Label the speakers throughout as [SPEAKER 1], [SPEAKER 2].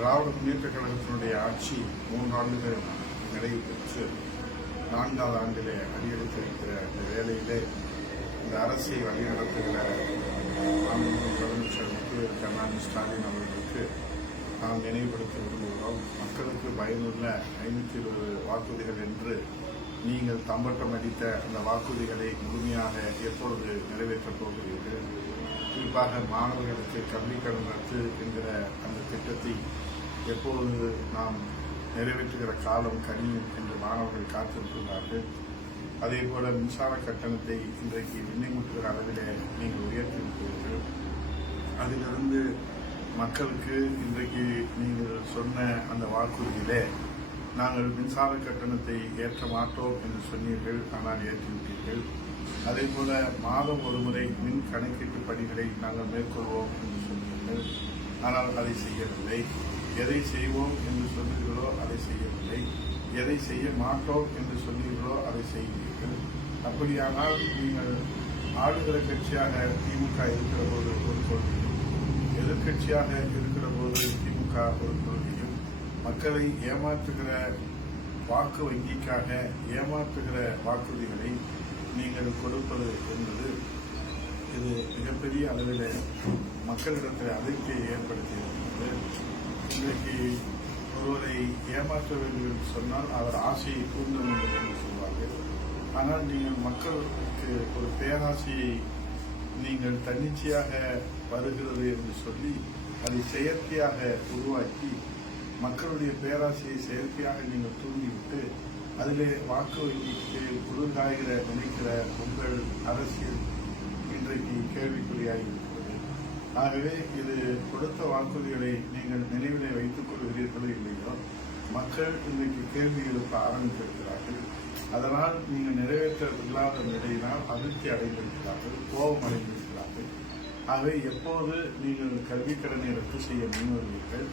[SPEAKER 1] திராவிட முன்னேற்ற கழகத்தினுடைய ஆட்சி மூன்றாண்டுகள் நிறைவு பெற்று நான்காவது ஆண்டிலே அடியெடுத்திருக்கிற அந்த வேளையிலே இந்த அரசை வழிநடத்துகிற மாண்புமிகு முதலமைச்சர் முத்துவேல் கருணாநிதி ஸ்டாலின் அவர்களுக்கு நாம் நினைவுபடுத்த விரும்புகிறோம். மக்களுக்கு பயனுள்ள ஐநூற்றி இருபது வாக்குறுதிகள் என்று நீங்கள் தம்பட்டம் அடித்த அந்த வாக்குறுதிகளை முழுமையாக எப்பொழுது நிறைவேற்றப் போகிறீர்கள்? குறிப்பாக மாணவர்களுக்கு கல்வி கடன் ரத்து என்கிற அந்த திட்டத்தை எப்பொழுது நாம் நிறைவேற்றுகிற காலம் கனியும் என்று மாணவர்கள் காத்திருக்கிறார்கள் அதே போல மின்சார கட்டணத்தை இன்றைக்கு விண்ணைமுட்டுகிற அளவில் நீங்கள் உயர்த்தியிருக்கிறீர்கள். அதிலிருந்து மக்களுக்கு இன்றைக்கு நீங்கள் சொன்ன அந்த வாக்குறுதியிலே நாங்கள் மின்சார கட்டணத்தை ஏற்ற மாட்டோம் என்று சொன்னீர்கள். ஆனால் ஏற்றிவிட்டீர்கள். அதே போல மாதம் ஒருமுறை மின் கணக்கீட்டு பணிகளை நாங்கள் மேற்கொள்வோம் என்று சொன்னீர்கள் ஆனால் அதை செய்யவில்லை. எதை செய்வோம் என்று சொன்னீர்களோ அதை செய்யவில்லை. எதை செய்ய மாட்டோம் என்று சொன்னீர்களோ அதை செய்கிறீர்கள். அப்படியானால் நீங்கள் ஆளுகிற கட்சியாக திமுக இருக்கிற போது ஒரு கொள்கையும் எதிர்க்கட்சியாக இருக்கிற போது திமுக ஒரு கொள்கையும் மக்களை ஏமாற்றுகிற வாக்கு வங்கிக்காக ஏமாற்றுகிற வாக்குறுதிகளை நீங்கள் கொடுப்பது என்பது இது மிகப்பெரிய அளவில் மக்களிடத்தில் அதிர்ச்சியை ஏற்படுத்தியிருக்கிறது. இன்றைக்கு ஒருவரை ஏமாற்ற வேண்டும் என்று சொன்னால் அவர் ஆசையை கூர்ந்த வேண்டும் என்று சொல்வார்கள். ஆனால் நீங்கள் மக்களுக்கு ஒரு பேராசையை நீங்கள் தன்னிச்சையாக வருகிறது என்று சொல்லி அதை செயற்கையாக உருவாக்கி மக்களுடைய பேராசையை செயற்கையாக நீங்கள் தூண்டிவிட்டு அதிலே வாக்கு வங்கிக்கு காய்கிற நினைக்கிற உங்கள் அரசியல் இன்றைக்கு கேள்விக்குறியாகி இருக்கிறது. ஆகவே இது கொடுத்த வாக்குறுதிகளை நீங்கள் நினைவிலே வைத்துக் கொள்கிறீர்களோ இல்லையோ மக்கள் இன்றைக்கு கேள்வி எழுப்ப ஆரம்பித்திருக்கிறார்கள். அதனால் நீங்கள் நிறைவேற்ற இல்லாத நிலையினால் அதிர்ச்சி அடைந்திருக்கிறார்கள் கோபம் அடைந்திருக்கிறார்கள். ஆகவே எப்போது நீங்கள் கல்விக் கடனை ரத்து செய்ய முன்வருவீர்கள்?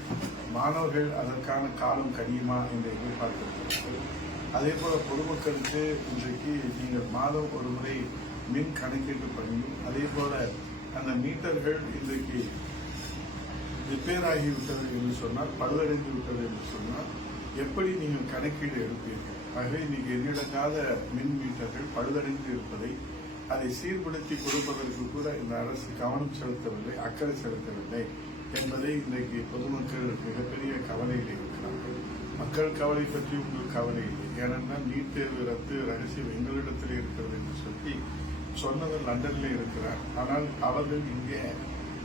[SPEAKER 1] மாணவர்கள் அதற்கான காலம் கனியுமா என்று எதிர்பார்த்திருக்கிறார்கள் அதே போல பொதுமக்களுக்கு இன்றைக்கு நீங்கள் மாதம் ஒரு முறை மின் கணக்கீட்டு பணியும் அதே போல அந்த மீட்டர்கள் இன்றைக்கு ரிப்பேர் ஆகிவிட்டது என்று சொன்னால் பழுதடைந்து விட்டது என்று சொன்னால் எப்படி நீங்கள் கணக்கீடு எடுப்பீர்கள்? ஆகவே இன்னைக்கு எண்ணிடங்காத மின் மீட்டர்கள் பழுதடைந்து இருப்பதை அதை சீர்படுத்தி கொடுப்பதற்கு கூட இந்த அரசு கவனம் செலுத்தவில்லை அக்கறை செலுத்தவில்லை என்பதை இன்றைக்கு பொதுமக்கள் மிகப்பெரிய கவலையில் இருக்கிறார்கள். மக்கள் கவலை பற்றி உங்கள் கவலை இல்லை. ஏனென்றால் நீட் தேர்வு ரத்து ரகசியம் எங்களிடத்தில் இருக்கிறது என்று சொல்லி சொன்னவர் லண்டனில் இருக்கிறார். ஆனால் அவர்கள் இங்கே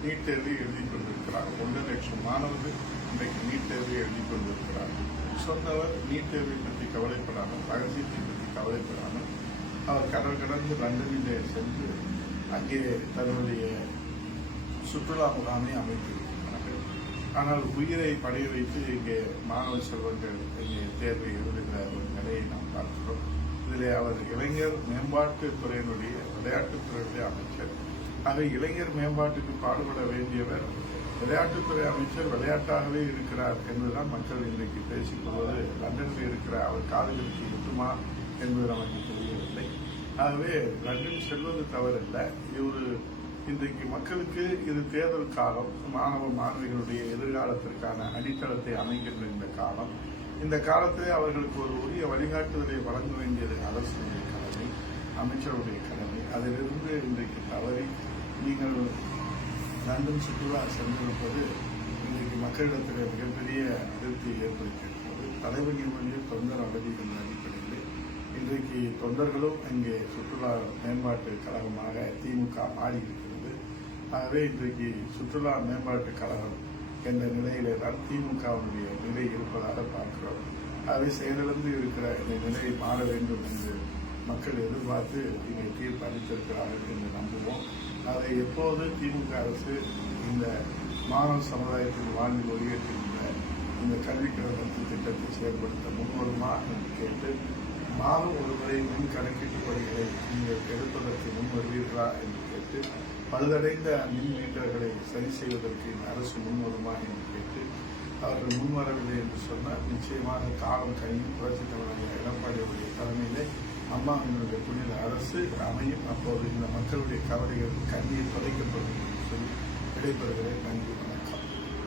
[SPEAKER 1] நீட் தேர்வை எழுதி கொண்டிருக்கிறார். ஒன்றரை லட்சம் மாணவர்கள் இன்றைக்கு நீட் தேர்வை எழுதி கொண்டிருக்கிறார் சொன்னவர் நீட் தேர்வை பற்றி கவலைப்படாமல் ரகசியத்தை பற்றி கவலைப்படாமல் அவர் கடல் கடந்து லண்டனிலே சென்று அங்கே தன்னுடைய சுற்றுலா முகாமை அமைத்திருக்கிறார்கள் ஆனால் உயிரை படைய வைத்து இங்கே மாணவ செல்வங்கள் இங்கே தேர்வை எழுதுகிற ஒரு நிலையை நாம் பார்க்கிறோம். இதில் அவர் இளைஞர் மேம்பாட்டு துறையினுடைய விளையாட்டுத்துறையுடைய அமைச்சர். ஆக இளைஞர் மேம்பாட்டுக்கு பாடுபட வேண்டியவர் விளையாட்டுத்துறை அமைச்சர் விளையாட்டாகவே இருக்கிறார் என்பதுதான் மக்கள் இன்றைக்கு பேசிக் கொள்வது. லண்டனில் இருக்கிற அவர் காதுகளுக்கு எட்டுமா என்பது நமக்கு தெரியவில்லை. ஆகவே லண்டன் செல்வது தவறில்லை. இவர் இன்றைக்கு மக்களுக்கு இது தேர்தல் காலம் மாணவ மாணவிகளுடைய எதிர்காலத்திற்கான அடித்தளத்தை அமைக்கின்ற இந்த காலம். இந்த காலத்திலே அவர்களுக்கு ஒரு உரிய வழிகாட்டுதலை வழங்க வேண்டியது அரசுடைய கடமை அமைச்சருடைய கடமை. அதிலிருந்து இன்றைக்கு தவறி நீங்கள் லண்டன் சுற்றுலா சென்றிருப்பது இன்றைக்கு மக்களிடத்தில் மிகப்பெரிய அதிருப்தியை ஏற்படுத்தியிருக்கிறது. தலைவர் நிறுவனில் தொண்டர் அவதி அடிப்படையில் இன்றைக்கு தொண்டர்களும் இங்கே சுற்றுலா மேம்பாட்டு கழகமாக திமுக மாறி இருக்கிறது ஆகவே இன்றைக்கு சுற்றுலா மேம்பாட்டு கழகம் என்ற நிலையிலே தான் திமுகவுடைய நிலை இருப்பதாக பார்க்கிறோம். அதை செயலிழந்து இருக்கிற இந்த நிலையை மாற வேண்டும் என்று மக்கள் எதிர்பார்த்து இங்கே தீர்ப்பு அளித்திருக்கிறார்கள் என்று நம்புவோம். அதை எப்போது திமுக அரசு இந்த மாணவ சமுதாயத்தின் வாழ்வில் ஒளியேற்றுகின்ற இந்த கல்விக் கழகத்தின் திட்டத்தை செயல்படுத்த முன்வருமா என்று கேட்டு மாதம் ஒரு முறை மின் கணக்கீட்டு பணிகளை நீங்கள் எடுப்பதற்கு முன் வருவீர்களா என்று கேட்டு பழுதடைந்த மின் மீட்டர்களை சரி செய்வதற்கு அரசு முன்வருமா என்று கேட்டு அவர்கள் முன்வரவில்லை என்று சொன்னால் நிச்சயமாக காலம் கையும் புரட்சித் தலைவருடைய எடப்பாடியுடைய தலைமையிலே அம்மா அம்மாவினுடைய புனித அரசு அமையும். அப்போது இந்த மக்களுடைய கவலைகள் கண்ணீர் தொலைக்கப்படும் என்று சொல்லி விடைபெறுகிறேன். நன்றி